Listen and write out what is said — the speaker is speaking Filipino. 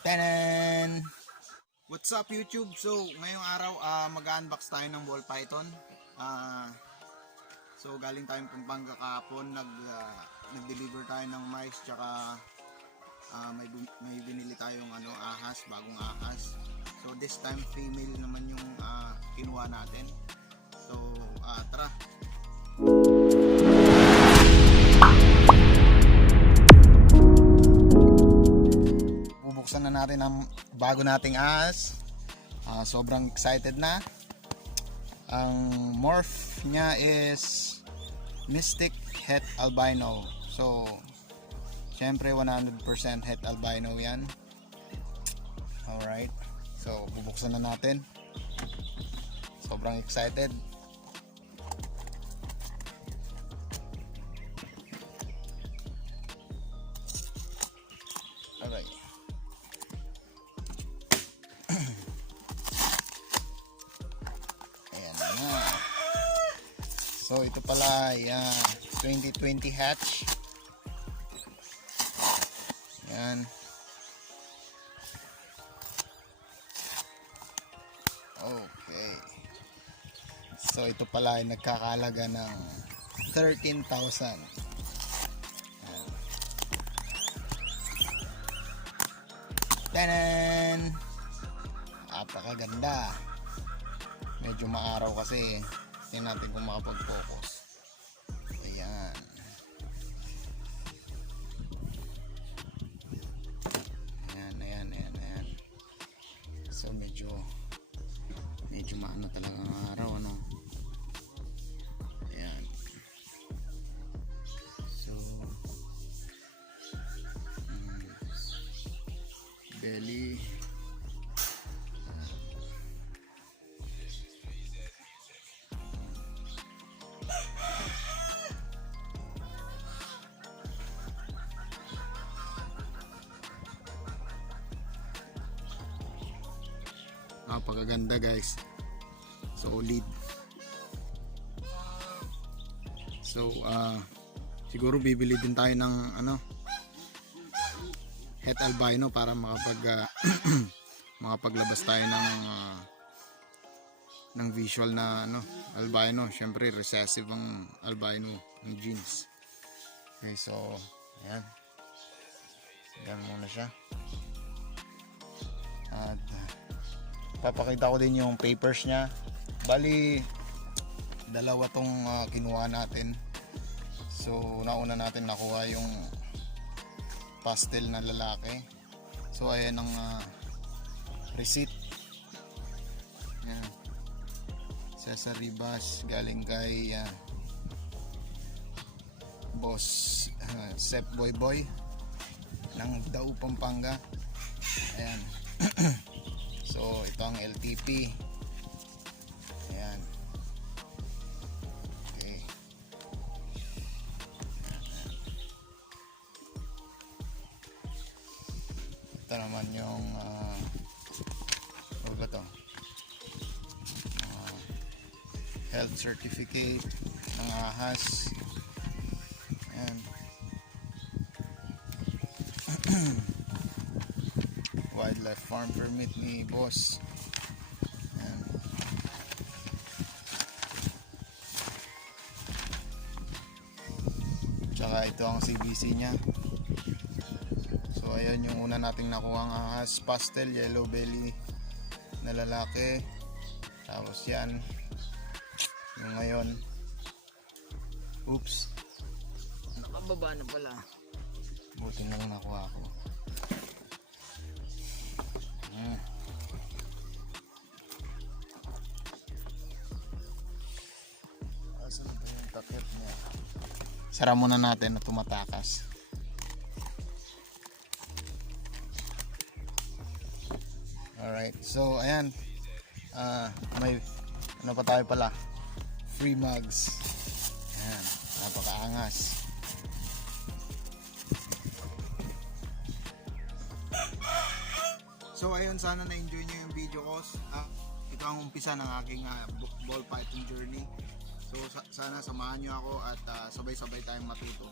Tanan! What's up YouTube? So ngayong araw mag-unbox tayo ng ball python. So galing tayong Pampanga kahapon, nag-deliver tayo ng mais, tsaka may binili tayong ahas, bagong ahas. So this time female naman yung kinuha natin. So tara. Bubuksan na natin ang bago nating ahas. Sobrang excited na. Ang morph niya is Mystic Het Albino. So syempre 100% Het Albino yan. Alright, so bubuksan na natin. Sobrang excited. Alright. Ayan na. So ito pala ay 2020 hatch. Ayan. Okay. So ito pala ay nagkakalaga ng 13,000. Tanan! Napakaganda. Medyo maaraw kasi. Tingnan natin kung makapag-focus. Ayan. Ayan. So medyo maano talaga ang araw, Ayan. So belly. Napakaganda guys, solid. So siguro bibili din tayo ng Het Albino para makapaglabas tayo ng visual na albino. Syempre recessive ang albino ng genes. Okay, so ayan, ganun muna siya. At papakita ko din yung papers niya. Bali dalawa tong kinuha natin. So nauna natin nakuha yung pastel na lalaki. So ayan ang receipt. Ayan. Cesar Rivas, galing kay boss Sep Boy ng Daw, Pampanga. Ayan. So ito ang LTP. Ayan. Okay. Ito naman yung ano ba to? Health certificate ng ahas. Ayan. Wildlife farm permit ni boss. Ayan. Tsaka ito ang CBC nya. So ayan yung una nating nakuha ang ahas, pastel yellow belly na lalaki. Tapos yan yung ngayon, oops, nakababa na pala, buti na lang nakuha ko. Asan ba yung takip niya? Sara muna natin na tumatakas. Alright, so ayan, may ano pa tayo pala, free mugs. Ayan, napakaangas. So ayun, sana na-enjoy nyo yung video ko. Ito ang umpisa ng aking ball python journey. So sana samahan nyo ako at sabay-sabay tayong matuto.